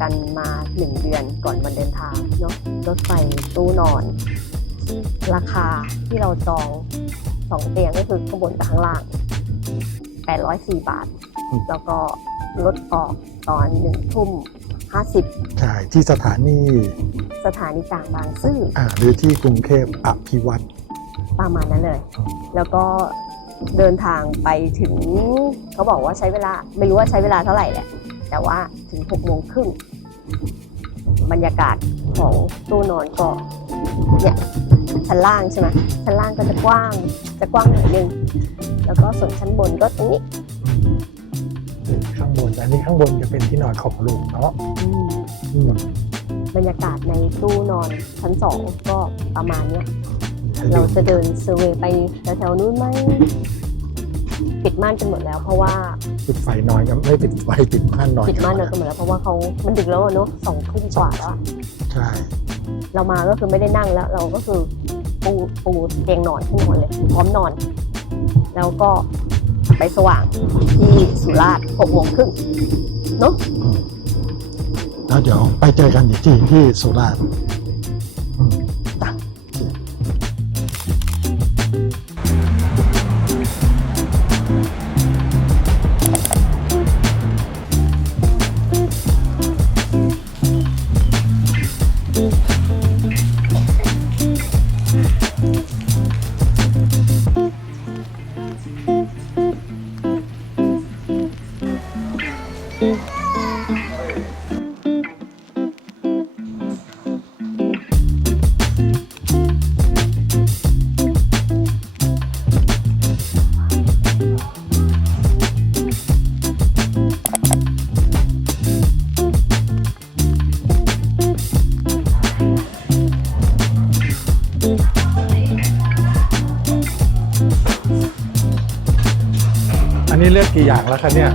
กันมาหนึ่งเดือนก่อนวันเดินทางเนาะรถไฟตู้นอนราคาที่เราจองสองเตียงก็คือข้างบนกับข้างล่าง 804 บาทอืมแล้วก็รถออกตอนหนึ่งทุ่มห้าสิบใช่ที่สถานีสถานีกลางบางซื่ออ่าหรือที่กรุงเทพอภิวัตรประมาณนั้นเลยอืมแล้วก็เดินทางไปถึงเขาบอกว่าใช้เวลา ไม่รู้ว่าใช้เวลาเท่าไหร่แหละ แต่ว่าถึงหกโมงครึ่งบรรยากาศของตู้นอนก็เนี่ยชั้นล่างใช่ไหมชั้นล่างก็จะกว้างจะกว้างหน่อยนึงแล้วก็ส่วนชั้นบนก็ตรงนี้ ข้างบนอันนี้ข้างบนจะเป็นที่นอนของลุงเนาะอืมอืมบรรยากาศในตู้นอนชั้นสองก็ประมาณเนี้ยให้เราดูจะเดินเซอร์เวย์ไปแถวๆนู้นไหม ปิดม่านกันหมดแล้ว เพราะว่าปิดไฟนอนกันไม่ปิดไฟปิดม่านนอนปิดม่านกักันหมดแล้วเพราะว่าเขามันดึกแล้วอะเนอะสองทุ่มกว่าแล้วอะใช่เรามาก็คือไม่ได้นั่งแล้ว เราก็คือปูปูเตียงนอนขึ้นนอนเลย พร้อมนอน แล้วก็ไปสว่างที่สุราษฎร์หกโมงครึ่งเนาะอืมแล้วเดี๋ยวไปเจอกันอีกที่ที่สุราษฎร์ เลือกกี่อย่างแล้วคะเนี่ย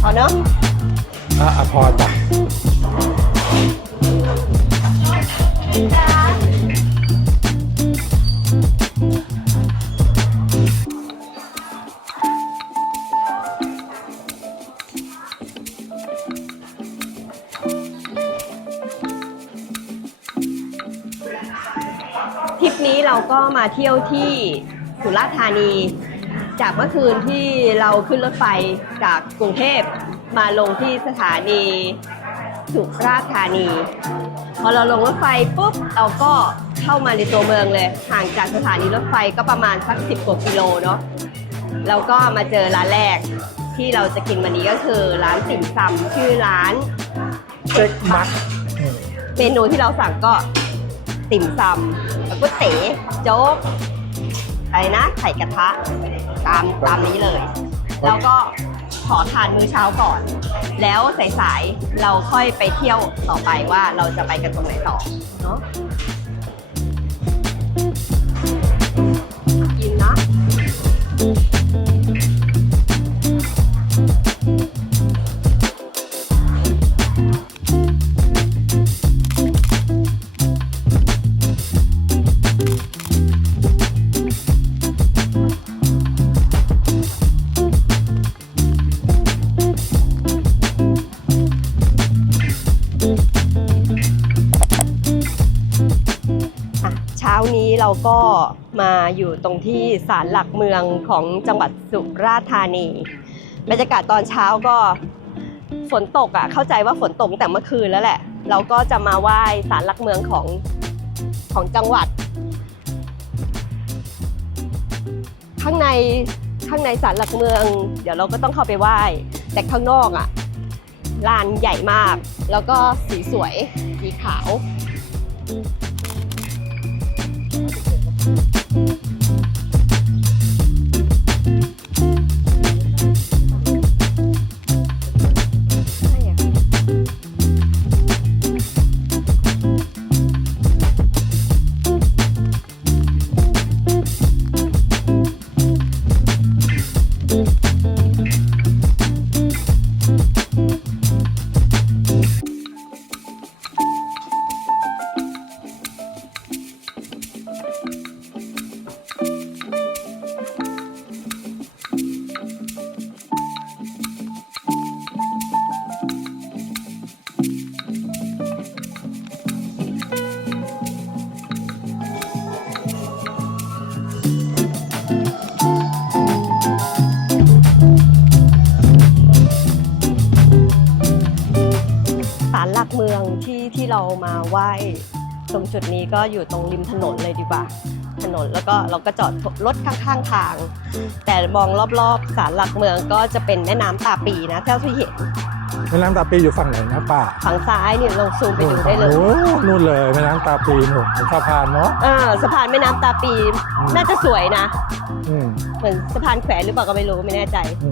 เอาเนาะอะอะพอจ้ะ เราก็มาเที่ยวที่สุราษฎร์ธานี จากเมื่อคืนที่เราขึ้นรถไฟจากกรุงเทพมาลงที่สถานีสุราษฎร์ธานี พอเราลงรถไฟปุ๊บเราก็เข้ามาในตัวเมืองเลย ห่างจากสถานีรถไฟก็ประมาณสักสิบกว่ากิโลเนาะแล้วก็มาเจอร้านแรกที่เราจะกินวันนี้ก็คือร้านติ่มซำชื่อร้านเอ็กมัดอืมเมนูที่เราสั่งก็ติ่มซำ แล้วก็เต๋โจ๊กอะไรนะไข่กระทะตามตามนี้เลย แล้วก็ขอทานมื้อเช้าก่อน แล้วสายๆเราค่อยไปเที่ยวต่อไปว่าเราจะไปกันตรงไหนต่อเนาะ มาอยู่ตรงที่ศาลหลักเมืองของจังหวัดสุราษฎร์ธานีบรรยากาศตอนเช้าก็ฝนตกอะเข้าใจว่าฝนตกแต่เมื่อคืนแล้วแหละ เราก็จะมาไหว้ศาลหลักเมืองของของจังหวัด ข้างในข้างในศาลหลักเมือง เดี๋ยวเราก็ต้องเข้าไปไหว้แต่ข้างนอกอะลานใหญ่มาก แล้วก็สีสวยสีขาว ใเรามาไหว้ตรงจุดนี้ก็อยู่ตรงริมถนนเลยดีกว่า ถนนแล้วก็เราก็จอดรถข้างๆทาง แต่มองรอบๆศาลหลักเมืองก็จะเป็นแม่น้ำตาปีนะเท่าที่เห็นแม่น้ำตาปีอยู่ฝั่งไหนนะป้าฝั่งซ้ายเนี่ยลองซูมไปดูได้เลยโอ้นู่นเลยแม่น้ำตาปีหนุ่มสะพานเนาะอ่าสะพานแม่น้ำตาปีอืมน่าจะสวยนะอืมเหมือนสะพานแขวนหรือเปล่าก็ไม่รู้ไม่แน่ใจอื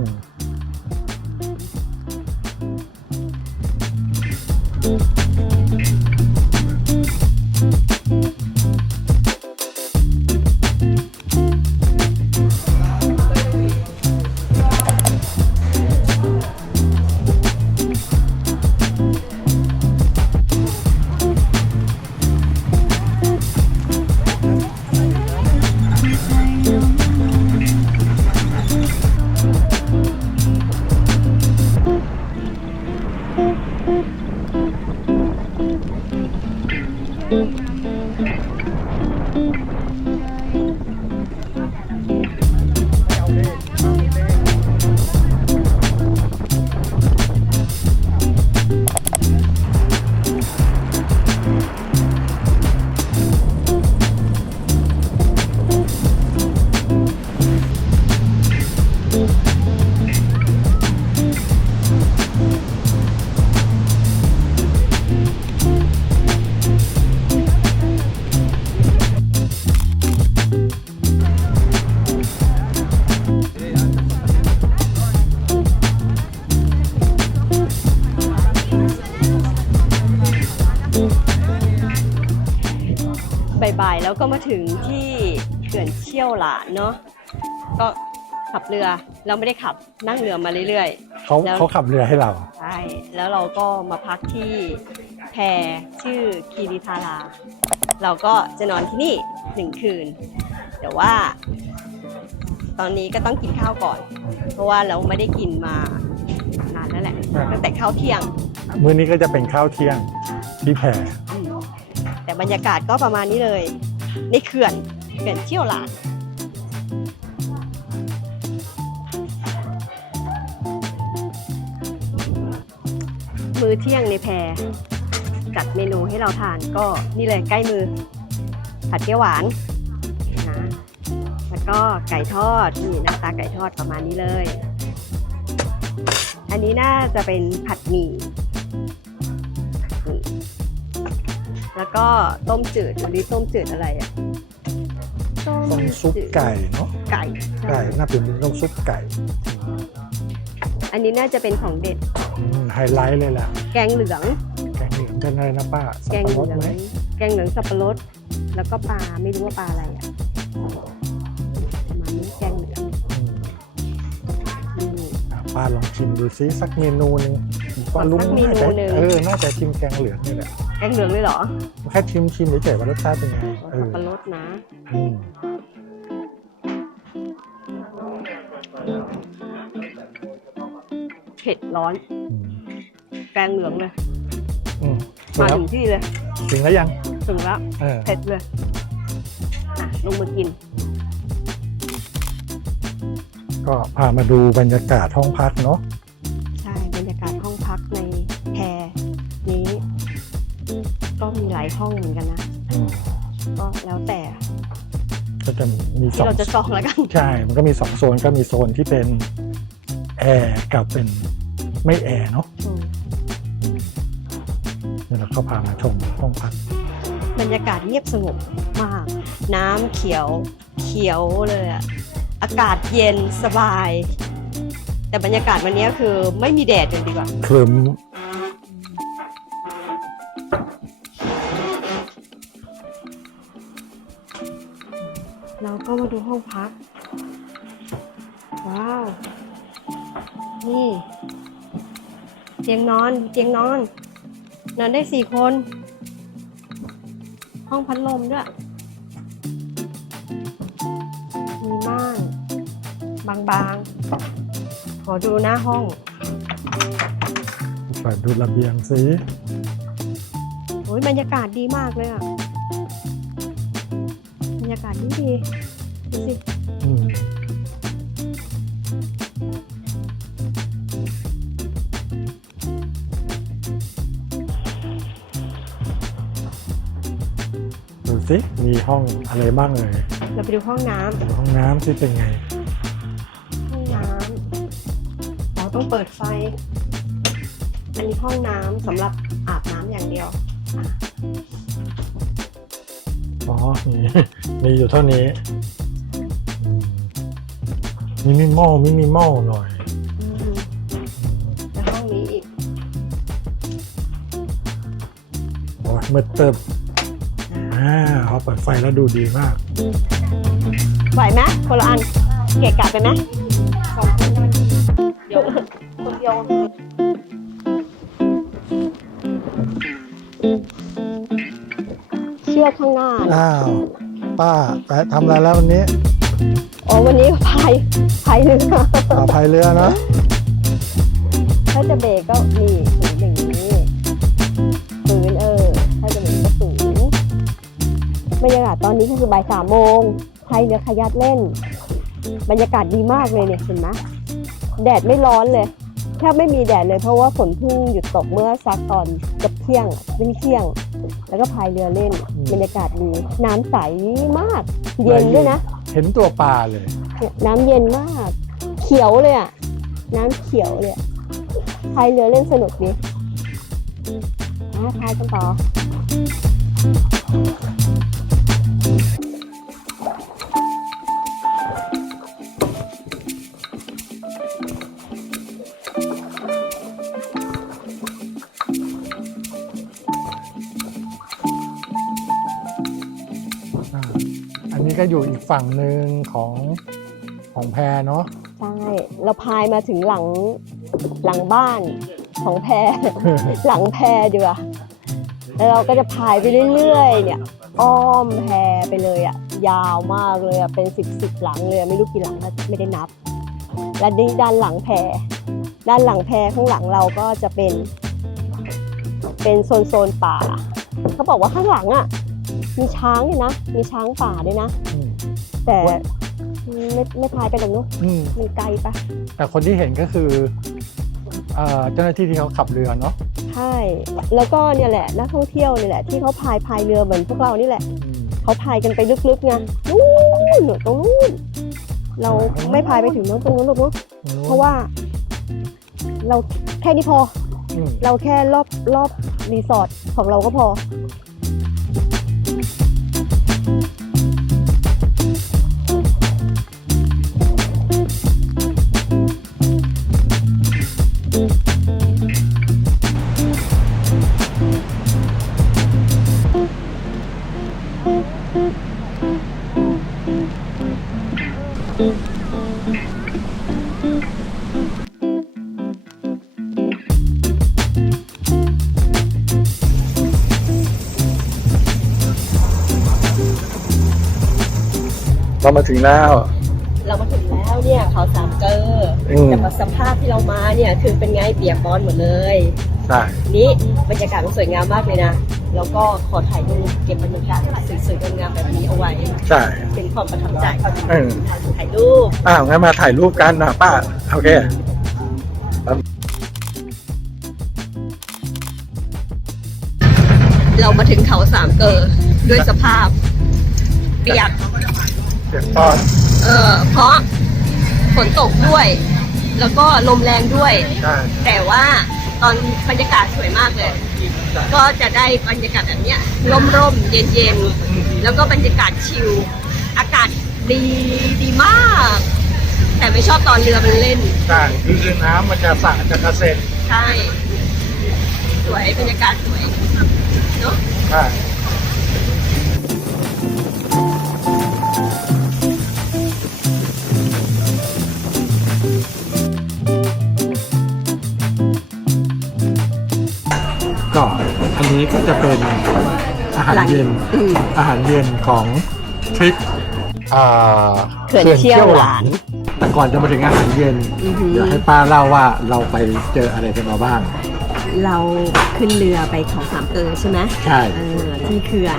บ่ายๆ แล้วก็มาถึงที่เขื่อนเชี่ยวหลานเนาะก็ขับเรือเราไม่ได้ขับนั่งเรือมาเรื่อยเขาแล้วเขาขับเรือให้เราๆใช่แล้วเราก็มาพักที่แพชื่อคีริทารา เราก็จะนอนที่นี่หนึ่งคืน แต่ว่า ตอนนี้ก็ต้องกินข้าวก่อน เพราะว่าเราไม่ได้กินมานานแล้วแหละอ่าตั้งแต่ข้าวเที่ยง มื้อนี้ก็จะเป็นข้าวเที่ยงที่แพรอืม แต่บรรยากาศก็ประมาณนี้เลย ในเขื่อนเขื่อนเชี่ยวหลานมื้อเที่ยงในแพรจัดเมนูให้เราทานก็นี่เลยใกล้มือ ผัดเกี๊ยวหวานนะแล้วก็ไก่ทอดนี่หน้าตาไก่ทอดประมาณนี้เลย อันนี้น่าจะเป็นผัดหมี่ แล้วก็ต้มจืดอันนี้ต้มจืดอะไรอะต้มซุปไก่เนาะไก่ไก่น่าเป็นต้มซุปไก่อันนี้น่าจะเป็นของเด็ดอืมไฮไลท์เลยแหละแกงเหลือง แกงเหลืองเป็นอะไรนะป้าสับแกงปะเหรลืดองไหมแกงเหลืองสับปะรด แล้วก็ปลาไม่รู้ว่าปลาอะไรอะประมาณนี้แกงเหลืองอืมอืม อะป้าลองชิมดูซิสักเมนูหนึ่งป้าลุงสักเมนูน่าจะหนึ่ง เออน่าจะชิมแกงเหลืองนี่แหละ แกงเหลืองเลยเหรอแค่ชิมชิมเฉยๆว่ารสชาติเป็นไงเอสับอปะรดนะ อืมเผ็ดร้อน อืมแกงเหลืองเลย อืมมาแล้วถึงที่เลย ถึงแล้วยังถึงแล้ว เออเผ็ดเลยอะลงมือกิน ก็พามาดูบรรยากาศห้องพักเนาะ เราจะจองแล้วกัน ใช่ มันก็มีสองโซนก็มีโซนที่เป็นแอร์กับเป็นไม่แอร์เนาะอืมนี่เราก็พามาชมห้องพักบรรยากาศเงียบสงบมาก น้ำเขียวเขียวเลยอะอากาศเย็นสบาย แต่บรรยากาศวันนี้คือไม่มีแดดกันดีกว่าคลึ้ม ก็มาดูห้องพัก ว้าว นี่เตียงนอนเตียงนอน นอนได้สี่คน ห้องพัดลมด้วย มีม่าน บางๆ ขอดูหน้าห้อง เปิดดูระเบียงสิโอ้ยบรรยากาศดีมากเลยอะบรรยากาศดีดี ดูสิอืมดูสิมีห้องอะไรบ้างเลยเราไปดูห้องน้ำดูห้องน้ำที่เป็นไง ห้องน้ำเราต้องเปิดไฟ อันนี้ห้องน้ำสำหรับอาบน้ำอย่างเดียว อ๋อมีมีอยู่เท่านี้ มินิมอลมินิมอลหน่อยอืมแล้วห้องนี้อีกโอ้ยมืดตึบอ่าเขาเปิดไฟแล้วดูดีมาก ไหวไหมคนละอันเกะกะไปไหมสองคนนั้นเดี๋ยวคนเดียวเชือกข้างหน้าน่ะอ้าว ป้าไปทำอะไรแล้ววันนี้ อ๋อวันนี้พา ยพายเรือเอาพายเรือเนาะถ้าจะเบรกก็นี่ฝืนอย่างนี้ฝืนเออ ถ้าจะเบรกก็ฝืนบรรยากาศตอนนี้ก็คือบ่ายสามโมงพายเรือขยัดเล่น บรรยากาศดีมากเลยเนี่ยเห็นไหมแดดไม่ร้อนเลยแทบไม่มีแดดเลยเพราะว่าฝนเพิ่งหยุดตกเมื่อสักตอนกับเที่ยงไม่เที่ยง แล้วก็พายเรือเล่นบรรยากาศดีน้ำใสมาก เย็นด้วยนะ เห็นตัวปลาเลยเน้ำเย็นมาก เขียวเลยอะ น้ำเขียวเลยอะพายเรือเล่นสนุกดีมาพายกันต่ออันนี้ก็อยู่อีกฝั่งหนึ่งของ ของแพเนาะใช่เราพายมาถึงหลังหลังบ้านของแพหลังแพดีกว่าแล้วเราก็จะพายไปเรื่อยๆเนี่ย อ้อมแพไปเลยอะยาวมากเลยอะเป็นสิบสิบหลังเลยอะไม่รู้กี่หลังก็ไม่ได้นับ และนี่ด้านหลังแพด้านหลังแพข้างหลังเราก็จะเป็น เป็นโซนโซนๆป่า เขาบอกว่าข้างหลังอะมีช้างด้วยนะ มีช้างป่าด้วยนะอืมแต่ ไม่ไม่พายไปตรงนู้นอืมมันไกลปะแต่คนที่เห็นก็คือเอ่อเจ้าหน้าที่ที่เขาขับเรือเนาะใช่แล้วก็เนี่ยแหละนักท่องเที่ยวเนี่ยแหละที่เขาพายพายเรือเหมือนพวกเรานี่แหละอืมเขาพายกันไปลึกๆไงนู่นหนูตรงนู้นเราไม่พายไปถึงนู้นตรงนู้นหรอกเนอะเพราะว่า เราแค่นี้พอ อืมเราแค่รอบรอบรีสอร์ทของเราก็พอ เรามาถึงแล้ว เรามาถึงแล้วเนี่ยเขาสามเกอร์อืมแต่พอสภาพที่เรามาเนี่ยคือเป็นไงเปียกปอนหมดเลย ใช่นี่บรรยากาศมันสวยงามมากเลยนะ แล้วก็ขอถ่ายรูปเก็บบรรยากาศสวยๆงามๆแบบนี้เอาไว้ ใช่เป็นความประทับใจเขาอืมถ่ายรูป อ้าวงั้นมาถ่ายรูปกันนะป้าโอเค เรามาถึงเขาสามเกอด้วยสภาพ เปียกเสียงปอนเออเพราะฝนตกด้วย แล้วก็ลมแรงด้วย ใช่แต่ว่าตอนบรรยากาศสวยมากเลย ก็จะได้บรรยากาศแบบเนี้ยร่มๆเย็นๆแล้วก็บรรยากาศชิลอากาศดีดีมาก แต่ไม่ชอบตอนเรือมันเล่น ใช่คือคือน้ำมันจะสะจะกระเซ็นใช่ สวยบรรยากาศสวยเนาะใช่ นนี้ก็จะเป็นอาหารเย็น อืม อาหารเย็นของทริปอ่าเขื่อนเชี่ยวหลาน แต่ก่อนจะมาถึงอาหารเย็น อือหือเดี๋ยวให้ป้าเล่าว่าเราไปเจออะไรกันมาบ้าง เราขึ้นเรือไปเขาสามเกลอใช่ไหมใช่ เออที่เขื่อน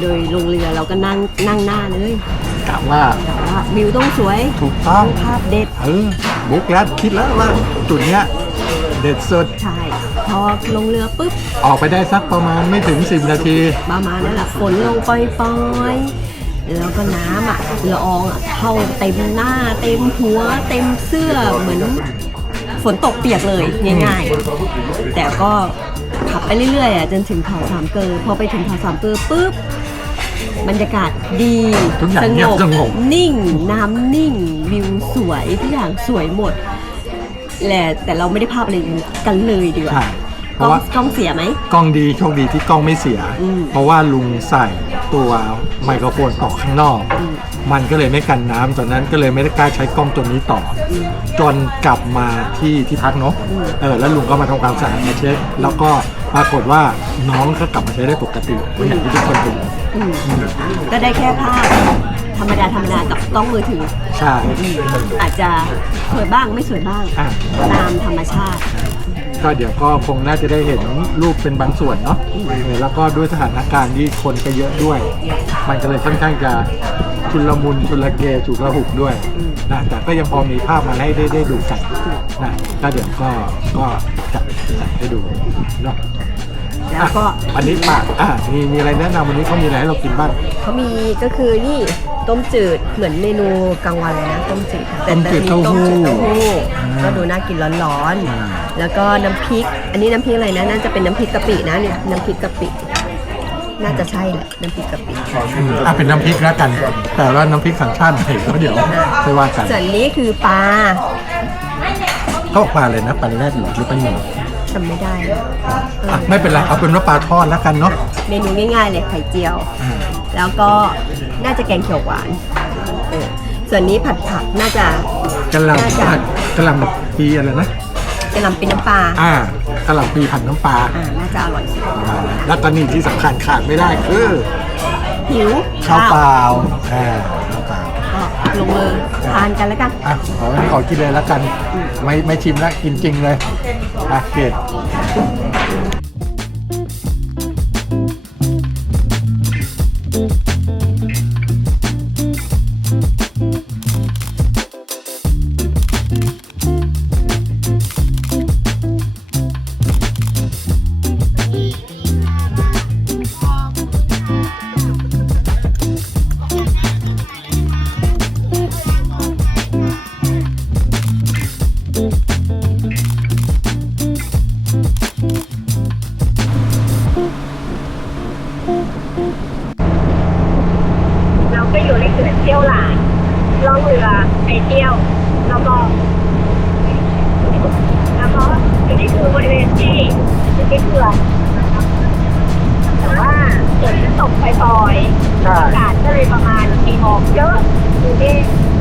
โดยลงเรือเราก็นั่งนั่งหน้าเลยกะว่าแต่ว่าวิวต้องสวยถูกต้อง ภาพเด็ด เออบุ๊กแล้วคิดแล้วว่าจุดเนี้ยเด็ดสุด ใช่ พอลงเรือปุ๊บ ออกไปได้สักประมาณไม่ถึง 10 นาที ประมาณนั้นแหละฝนลงปล่อยๆ แล้วก็น้ำอะละอองอะเข้าเต็มหน้า เต็มหัว เต็มเสื้อเหมือนฝนตกเปียกเลยง่ายๆ แต่ก็ขับไปเรื่อยๆอะจนถึงเขาสามเกลอพอไปถึงเขาสามเกลอปุ๊บบรรยากาศดีทุกอย่างเงียบสงบนิ่ง น้ำนิ่ง วิวสวยทุกอย่างสวยหมด แหละแต่เราไม่ได้ภาพอะไรกันเลยดีกว่าใช่เพกล้อราะงว่ากล้องเสียไหม กล้องดีโชคดีที่กล้องไม่เสีย อืม เพราะว่าลุงใส่ตัวไมโครโฟนต่อข้างนอกอืมมันก็เลยไม่กันน้ำตอนนั้นก็เลยไม่ได้กล้าใช้กล้องตัวนี้ต่อออืมจนกลับมาที่ที่พักเนาะอืมเออแล้วลุงก็มาทำความสะอาดมาเช็คแล้วก็ปรากฏว่าน้องก็กลับมาใช้ได้ปกติอย่างที่ทุกคนเห็น อืมก็ได้แค่ภาพ ธรรมดาธรรมดากับกล้องมือถือ ใช่อืมอาจจะสวยบ้างไม่สวยบ้าง อะตามธรรมชาติ ก็เดี๋ยวก็คงน่าจะได้เห็นรูปเป็นบางส่วนเนาะเออแล้วก็ด้วยสถานการณ์ที่คนก็เยอะด้วย มันก็เลยค่อนข้างจะชุลมุนชุลเกฉุกระหุกด้วยอืมนะแต่ก็ยังพอมีภาพมาให้ได้ได้ดูกันนะก็เดี๋ยวก็ก็จะจัดให้ดูเนาะ แล้วก็อะอันนี้ปากอะมีมีอะไรแนะนำวันนี้เขามีอะไรให้เรากินบ้าง เขามีก็คือนี่ต้มจืดเหมือนเมนูกลางวันเลยนะต้มจืดแต่ต้มจืดมีเต้าหู้ต้มจืดเต้าหู้อ่าก็ดูน่ากินร้อนอ่า ๆ แล้วก็น้ำพริก อันนี้น้ำพริกอะไรนะน่าจะเป็นน้ำพริกกะปินะเนี่ยน้ำพริกกะปิ น่าจะใช่แหละน้ำพริกกะปิอืมอะเป็นน้ำพริกแล้วกัน แต่ว่าน้ำพริกสัญชาติไหนก็เดี๋ยวไปว่ากันส่วนนี้คือปลาเขาบอกปลาเลยนะปลาแรดหรือหรือปลาหนึ่ง จำไม่ได้เออะอไม่เป็นไรเอาเป็นว่าปลาทอดแล้วกันเนาะเมนูง่ายๆเลยไข่เจียว อ่าแล้วก็น่าจะแกงเขียวหวานเออส่วนนี้ผัดผักน่าจะกะหล่น่าจะำกะหล่ำปีอะไรนะกะหล่ำปีน้ำปลาอ่ากะหล่ำปีผัดน้ำปลาอ่าน่าจะอร่อยสุดประมาณนั้นแล้วก็นี่ที่สำคัญขาดไม่ได้คือหิวข้าวเปล่าอ่าข้าวเป ลงมือทานกันแล้วกัน อะขอขอกินเลยแล้วกัน ไม่ไม่ชิมแล้วกินจริงเลย อะเกดเรด คือบริเวณที่อยู่ที่เขื่อนแต่ว่าฝนตกปล่อยๆใช่ อากาศก็เลยประมาณมีหมอกเยอะอยู่นี่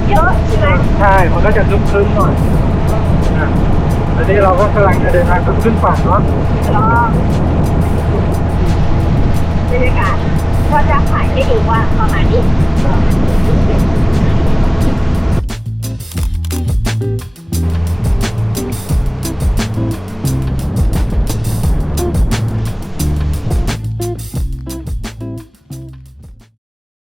เยอะใช่ไหมใช่ มันก็จะคึ้มๆหน่อยอะตอนนี้เราก็กำลังจะเดินทางขึ้นฝั่งเนาะแล้วก็บรรยากาศก็จะถ่ายให้ดูว่าประมาณนี้